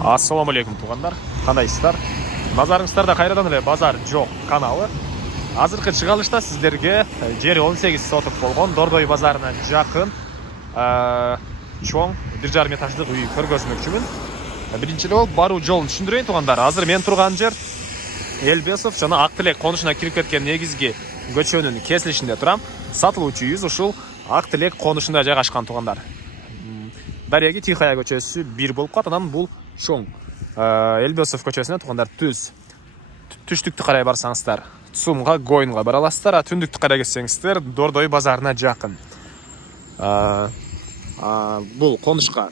Ассаламу алейкум туғандар, қандайсыздар? Назарыңыздарда қайрадан эле базар жоқ каналы. Азыркы чыгалышта сиздерге жери 18 соток болгон Дордой базарына жакын чоң 1,5 этаждык үй көргөзмөкчүмүн. Биринчиден болуп баруу жолун түшүндүрөйүн туғандар. Азыр мен турган жер Элбесов жана Ак Тилек конушуна кирип кеткен негизги көчөнүн кесилишинде турам. Сатылуучу үйүбүз ушул Ак Тилек конушунда жайгашкан туғандар. Дареги Тихая көчөсү 1 болуп калат, анан бул чоң Элбесов көчөсүнө туғандар түштүктү карай барсаңыздар Цумга, Гоинга бара аласыздар, а түндүктү карай кетсеңиздер Дордой базарына жакын. Бул конушка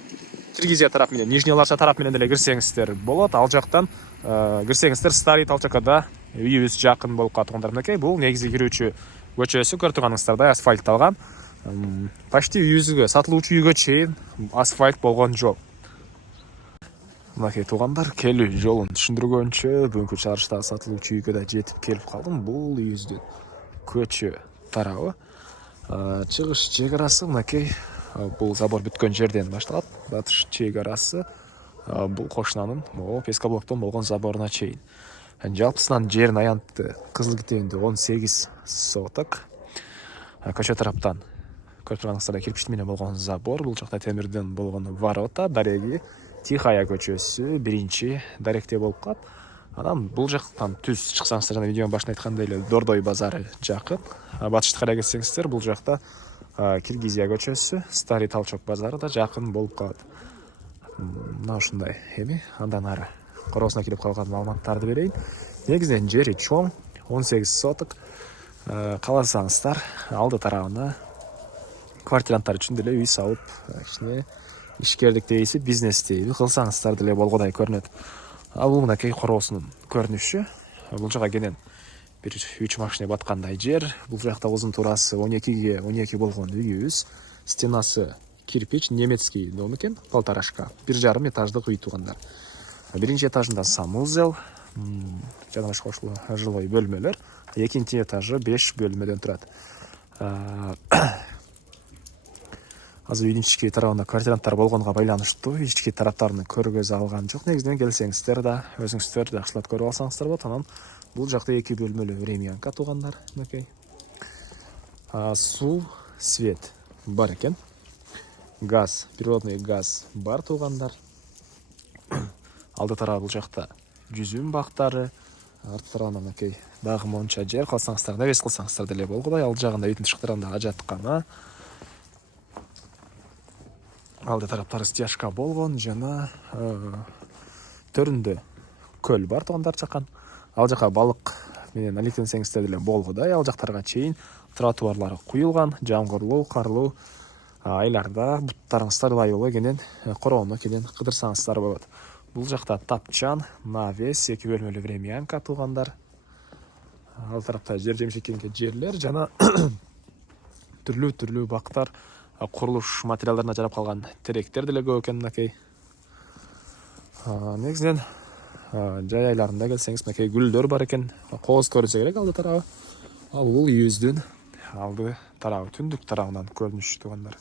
Киргизия тарап менен, Нижний Ларша тарап менен деле кирсеңиздер болот. Ал жактан кирсеңиздер Старый Талчакада үйүбүз жакын болуп калат туғандар. Мынакей бул негизи кирүүчү көчөсү, көрүп турганыңыздардай асфальтталган. Почти үйүбүзгө, сатылуучу үйгө чейин асфальт болгон жол. Мынакей туғандар, келүү жолун түшүндүргөнчө бүгүнкү чыгарышта сатылуучу үйгө да жетип келип калдым. Бул үйүбүздүн көчө тарабы. Чыгыш чек арасы мынакей бул забор бүткөн жерден башталат. Батыш чек арасы бул кошунанын пескоблоктон болгон заборуна чейин. Жалпысынан жерин аянтты кызыл китебинде 18 соток. Көчө тараптан көрүп турганыңыздардай кирпич менен болгон забор, бул жакта темирден болгон ворота, дареги Тихая көчөсү биринчи даректе болуп калат. Анан бул жактан түз чыксаңыздар, жана видеонун башында айткандай эле Дордой базары жакын. Батышты карай кетсеңиздер, бул жакта Киргизия көчөсү, Старый Талчок базары да жакын болуп калат. Мына ушундай эми андан ары короосуна келип калган маалыматтарды берейин. Негизинен жери чоң, 18 соток. Кааласаңыздар алды тарабына квартиранттар үчүн деле үй салып, кичине ишкерлик дейбиз, бизнес дейбиз, кылсаңыздар деле болгодай көрүнөт. Бул мынакей короосунун көрүнүшү. Бул жака кенен бир 3 машина баткандай жер. Бул жакта узун турасы 12ге 12 болгон үйүбүз. Стенасы кирпич, немецкий дом экен, полторашка. 1,5 этаждык үй туғандар. Биринчи этажында санузел, жана башка жилой бөлмөлөр. Экинчи этажы 5 бөлмөдөн турат. Азыр үйдүн ички тарабында квартиранттар болгонго байланыштуу ички тараптарын көргөзө алган жок. Негизинен келсеңиздер да өзүңүздөр жакшылап көрүп алсаңыздар болот. Анан бул жакта 2 бөлмөлүү времянка туғандар. Мынакей. Суу, свет бар экен. Газ, природный газ бар туғандар. Алды тарабы бул жакта жүзүм бактары, арт тарабында мынакей дагы монча жер, калсаңыздар, навес кылсаңыздар деле болгодай. Ал жагында үйдүн тышкырында ажаткана. Алды тараптары стяжка болгон жана төрүндө көл бар туғандар жакан. Ал жака балык менен алектенсеңиздер деле болгодай. Ал жактарга чейин тротуарлары куюлган, жамгырлуу, карлуу айларда буттарыңыздар ылайыулы кенен короону кенен кыдырсаңыздар болот. Бул жакта тапчан, навес, 2 бөлмөлүү времянка туғандар. Ал тарапта жер жемшекенге жерлер жана түрлүү бактар, курулуш материалдарына жарап калган теректер деле көп экен мынакей. Негизинен жай айларында келсеңиз мынакей гүлдөр бар экен. Кооз көрүнсө керек алды тарабы. Бул үйүбүздүн алды тарабы, түндүк тарабынан көрүнүш туғандар.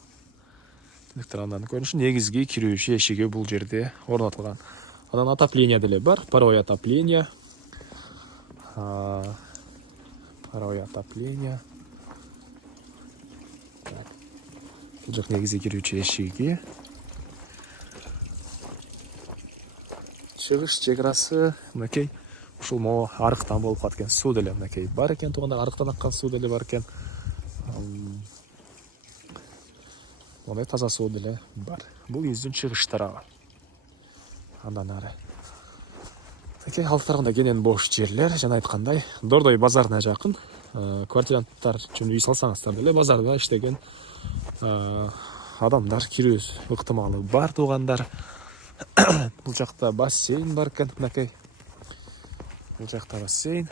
Түндүк тарабынан көрүнүш, негизги кирүүчү эшиги бул жерде орнотулган. Анан отопление деле бар, паровое отопление. Паровое отопление. Бул жак негизи кирүүчү эшиги. Чыгыш чек арасы мынакей ушул могу арыктан болуп калат экен. Суу деле мынакей бар экен туғандар, арыктан аккан суу деле бар экен. Мондай таза суу деле бар. Бул үйүбүздүн чыгыш тарабы. Андан ары мынакей алды тарабында кенен бош жерлер, жана айткандай Дордой базарына жакын. Квартиранттар үчүн үй салсаңыздар деле базарда иштеген адамдар кирүү ыктымалы бар туғандар. Бул жакта бассейн бар экен мынакей. Бул жакта бассейн.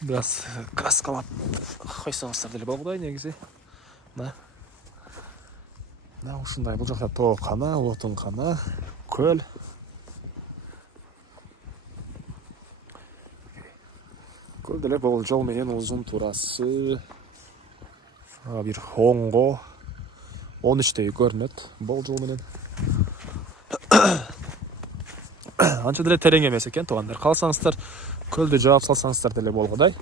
Бираз краскалап койсоңуздар деле болгодай негизи. Мына ушундай. Бул жакта тоокана, отункана, көл. Көл деле бул жол менен узун турасы бир оңго 13 көрүнөт бол жол менен. Анча деле терең эмес экен туугандар. Калсаңыздар көлдү жаап салсаңыздар деле болгодай.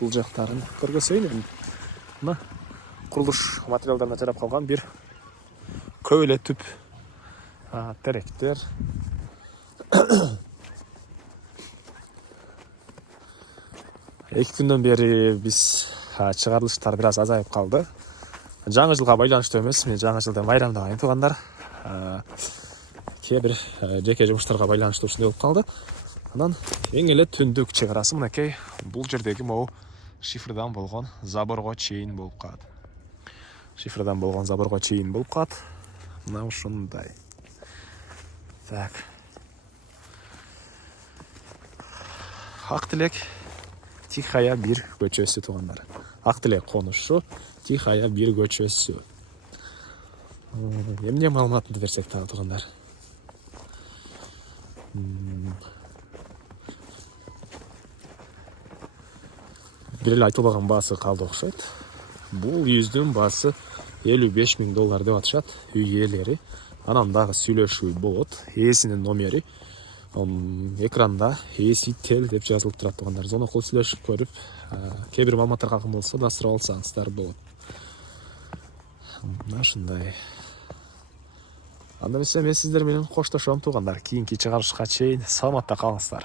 Бул жактарын көргөзөйүн эми. Мына курулуш материалдарына жарап калган бир көп эле түп теректер. Эки күндөн бери биз чыгарылыштар бир аз азайып калды. Жаңы жылга байланыштуу эмес, мен жаңы жылды майрамдагайын туугандар. Кээ бир жеке жумуштарга байланыштуу ушундай болуп калды. Анан эң эле түндүк чыгарасы мынакей бул жердеги могу шифрдан болгон заборго чейин болуп калат. Шифрдан болгон заборго чейин болуп калат. Мына ушундай. Так. Ак Тилек Тихая бир көчөсү туугандар. Ак Тилек конушу Тихая бир көчөсү. Эмне маалыматты берсек дагы туугандар. Бир эле айтылбаган баасы калды окшойт. Бул үйүздүн баасы $55,000 деп атышат үй ээлери. Анан дагы сүйлөшүү болот. Ээсинин номери экранда ээси тел деп жазылып турат туугандар. Зонокол сүйлөшүп көрүп, кээ бир маалыматтар калган болсо да сурап алсаңыздар болот. Мына ушундай. Анда эмесе мен сиздер менен коштошом туугандар. Кийинки чыгарышка чейин саламатта калыңыздар.